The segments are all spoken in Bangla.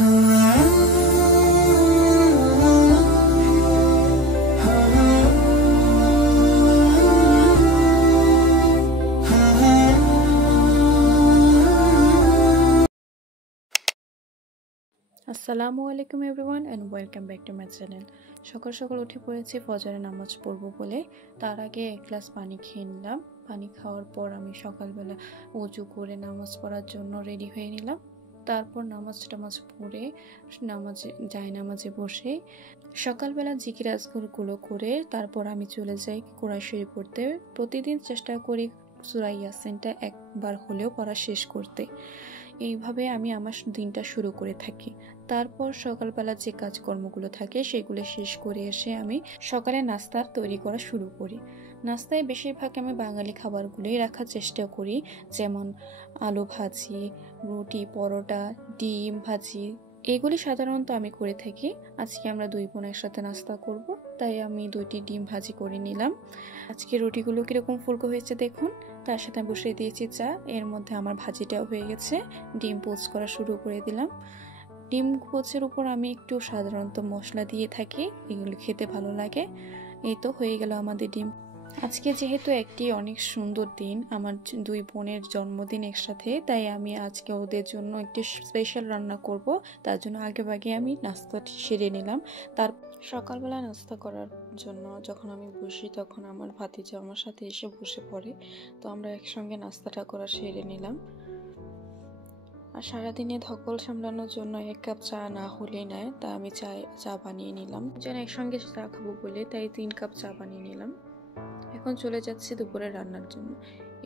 আসসালামু আলাইকুম everyone and welcome back to my channel. সকাল সকাল উঠে পড়েছি ফজরের নামাজ পড়ব বলে। তার আগে এক গ্লাস পানি খেয়ে নিলাম। পানি খাওয়ার পর আমি সকালবেলা ওযু করে নামাজ পড়ার জন্য রেডি হয়ে নিলাম। তারপর নামাজ পড়ে নামাজে বসে সকালবেলা জিকির আজকারগুলো করে তারপর আমি চলে যাই কোরআন শরীফ পড়তে। প্রতিদিন চেষ্টা করি সূরা ইয়াসিনটা একবার হলেও পড়া শেষ করতে। এইভাবে আমি আমার দিনটা শুরু করে থাকি। তারপর সকালবেলা যে কাজকর্মগুলো থাকে সেগুলো শেষ করে এসে আমি সকালে নাস্তা তৈরি করা শুরু করি। নাস্তায় বেশিরভাগ আমি বাঙালি খাবারগুলোই রাখার চেষ্টা করি, যেমন আলু ভাজি, রুটি, পরোটা, ডিম ভাজি, এগুলি সাধারণত আমি করে থাকি। আজকে আমরা দুই বোন একসাথে নাস্তা করব, তাই আমি 2টি ডিম ভাজি করে নিলাম। আজকে রুটিগুলো কিরকম ফুলকো হয়েছে দেখুন। তার সাথে বসিয়ে দিয়েছি চা। এর মধ্যে আমার ভাজিটাও হয়ে গেছে। ডিম পোচ করা শুরু করে দিলাম। ডিম পোচের উপর আমি একটু সাধারণত মশলা দিয়ে থাকি, এগুলো খেতে ভালো লাগে। এই তো হয়ে গেল আমাদের ডিম। আজকে যেহেতু একটি অনেক সুন্দর দিন, আমার দুই বোনের জন্মদিন একসাথে, তাই আমি আজকে ওদের জন্য একটি স্পেশাল রান্না করব। তার জন্য আগে আমি নাস্তা সেরে নিলাম। তার সকালবেলা নাস্তা করার জন্য যখন আমি বসি তখন আমার ভাতিজা আমার সাথে এসে বসে পড়ে, তো আমরা একসঙ্গে নাস্তাটা করা সেরে নিলাম। আর সারাদিনে ধকল সামলানোর জন্য 1 কাপ চা না হলেই নয়, তা আমি চা বানিয়ে নিলাম। যেন একসঙ্গে চা খাবো বলে, তাই 3 কাপ চা বানিয়ে নিলাম। এখন চলে যাচ্ছি দুপুরে রান্নার জন্য।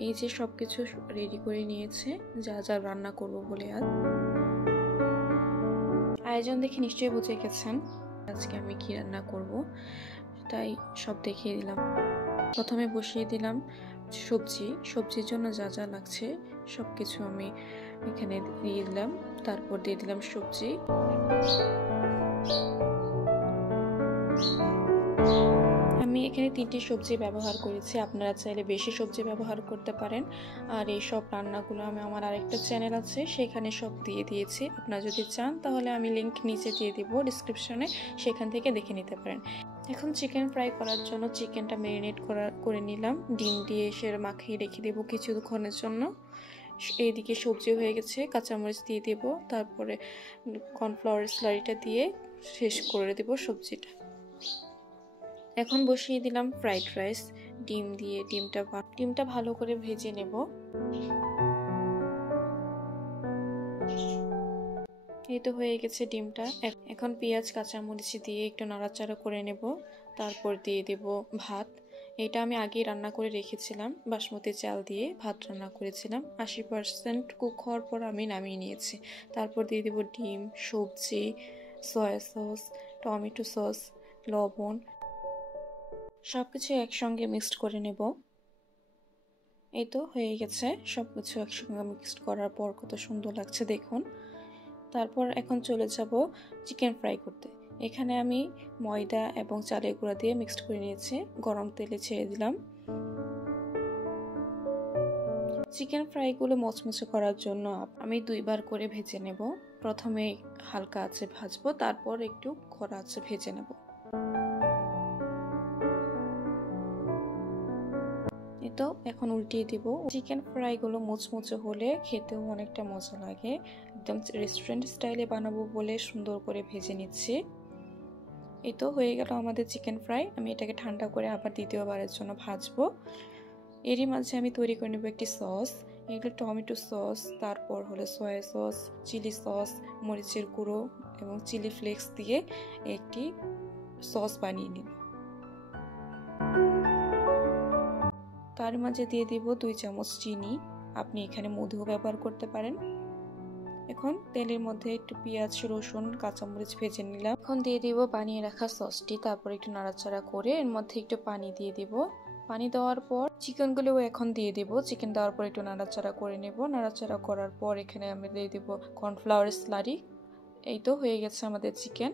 এই যে সবকিছু রেডি করে নিয়েছে, যা যা রান্না করব বলে। আজ আয়োজন দেখে নিশ্চয়ই বুঝে গেছেন আজকে আমি কি রান্না করব, তাই সব দেখিয়ে দিলাম। প্রথমে বসিয়ে দিলাম সবজির জন্য যা যা লাগছে সবকিছু আমি এখানে দিয়ে দিলাম। তারপর দিয়ে দিলাম সবজি। আমি এখানে 3টি সবজি ব্যবহার করেছি, আপনারা চাইলে বেশি সবজি ব্যবহার করতে পারেন। আর এই সব রান্নাগুলো আমি আমার আরেকটা চ্যানেল আছে, সেখানে সব দিয়ে দিয়েছি। আপনারা যদি চান তাহলে আমি লিংক নিচে দিয়ে দিব ডিসক্রিপশনে, সেখান থেকে দেখে নিতে পারেন। এখন চিকেন ফ্রাই করার জন্য চিকেনটা ম্যারিনেট করে নিলাম। ডিম দিয়ে মাখিয়ে রেখে দেবো কিছুক্ষণের জন্য। এইদিকে সবজি হয়ে গেছে, কাঁচামরিচ দিয়ে দেব, তারপরে কর্নফ্লাওয়ার স্লারিটা দিয়ে শেষ করে দেব সবজিটা। এখন বসিয়ে দিলাম ফ্রাইড রাইস। ডিম দিয়ে ডিমটা ভালো করে ভেজে নেব। এই তো হয়ে গেছে ডিমটা। এখন পেঁয়াজ কাঁচামরিচ দিয়ে একটু নাড়াচাড়া করে নেব। তারপর দিয়ে দেব ভাত। এটা আমি আগেই রান্না করে রেখেছিলাম, বাসমতি চাল দিয়ে ভাত রান্না করেছিলাম। 80% কুক হওয়ার পর আমি নামিয়ে নিয়েছি। তারপর দিয়ে দেব ডিম, সবজি, সয়া সস, টমেটো সস, লবণ, সবকিছু একসঙ্গে মিক্সড করে নেব। এই তো হয়ে গেছে। সবকিছু একসঙ্গে মিক্সড করার পর কত সুন্দর লাগছে দেখুন। তারপর এখন চলে যাব চিকেন ফ্রাই করতে। এখানে আমি ময়দা এবং চালের গুঁড়া দিয়ে মিক্সড করে নিয়েছি। গরম তেলে ছেড়ে দিলাম। চিকেন ফ্রাইগুলো মচমচে করার জন্য আমি 2বার করে ভেজে নেব। প্রথমে হালকা আঁচে ভাজবো, তারপর একটু কড়া আঁচে ভেজে নেব। তো এখন উল্টিয়ে দিব। চিকেন ফ্রাইগুলো মুচমুচে হলে খেতেও অনেকটা মজা লাগে। একদম রেস্টুরেন্ট স্টাইলে বানাবো বলে সুন্দর করে ভেজে নিচ্ছি। এই তো হয়ে গেল আমাদের চিকেন ফ্রাই। আমি এটাকে ঠান্ডা করে আবার দ্বিতীয়বারের জন্য ভাজবো। এরই মাঝে আমি তৈরি করে নেব একটি সস। এগুলো টমেটো সস, তারপর হলো সয়া সস, চিলি সস, মরিচের গুঁড়ো এবং চিলি ফ্লেক্স দিয়ে একটি সস বানিয়ে নিব। তার মাঝে দিয়ে দিব 2 চামচ চিনি। আপনি এখানে মধুও ব্যবহার করতে পারেন। এখন তেলের মধ্যে একটু পেঁয়াজ, রসুন, কাঁচামরিচ ভেজে নিলাম। এখন দিয়ে দিব বানিয়ে রাখা সসটি। তারপর একটু নাড়াচাড়া করে এর মধ্যে একটু পানি দিয়ে দিব। পানি দেওয়ার পর চিকেনগুলোও এখন দিয়ে দিব। চিকেন দেওয়ার পর একটু নাড়াচাড়া করে নেব। নাড়াচাড়া করার পর এখানে আমি দিয়ে দিব কর্নফ্লাওয়ার স্লারি। এই তো হয়ে গেছে আমাদের চিকেন।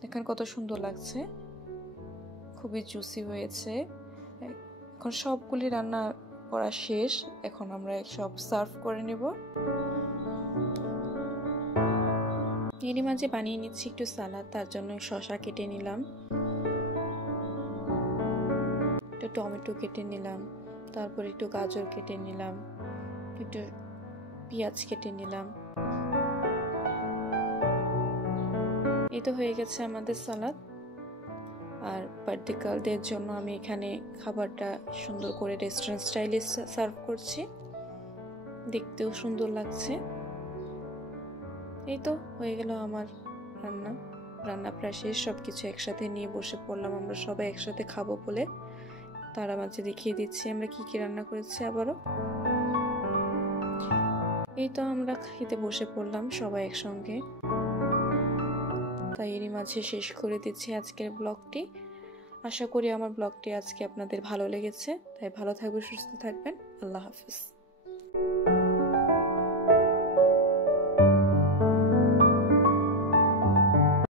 দেখেন কত সুন্দর লাগছে, খুবই জুসি হয়েছে। এখন সবগুলি রান্না করা শেষ। এখন আমরা সব সার্ভ করে নেব। এরই মাঝে বানিয়ে নিচ্ছি একটু সালাদ, তার জন্য শসা কেটে নিলাম, একটু টমেটো কেটে নিলাম, তারপর একটু গাজর কেটে নিলাম, একটু পেঁয়াজ কেটে নিলাম। এই তো হয়ে গেছে আমাদের সালাদ। আর বার্থডে গার্লদের জন্য আমি এখানে খাবারটা সুন্দর করে রেস্টুরেন্ট স্টাইলে সার্ভ করছি, দেখতেও সুন্দর লাগছে। এই তো হয়ে গেল আমার রান্না প্রায় শেষ। সবকিছু একসাথে নিয়ে বসে পড়লাম, আমরা সবাই একসাথে খাবো বলে। তারা মাঝে দেখিয়ে দিচ্ছি আমরা কি কি রান্না করেছি আবারও। এই তো আমরা খেতে বসে পড়লাম সবাই একসঙ্গে। তাই এরই মাঝে শেষ করে দিচ্ছি আজকের ব্লগটি। আশা করি আমার ব্লগটি আজকে আপনাদের ভালো লেগেছে। তাই ভালো থাকবেন, সুস্থ থাকবেন। আল্লাহ হাফিজ।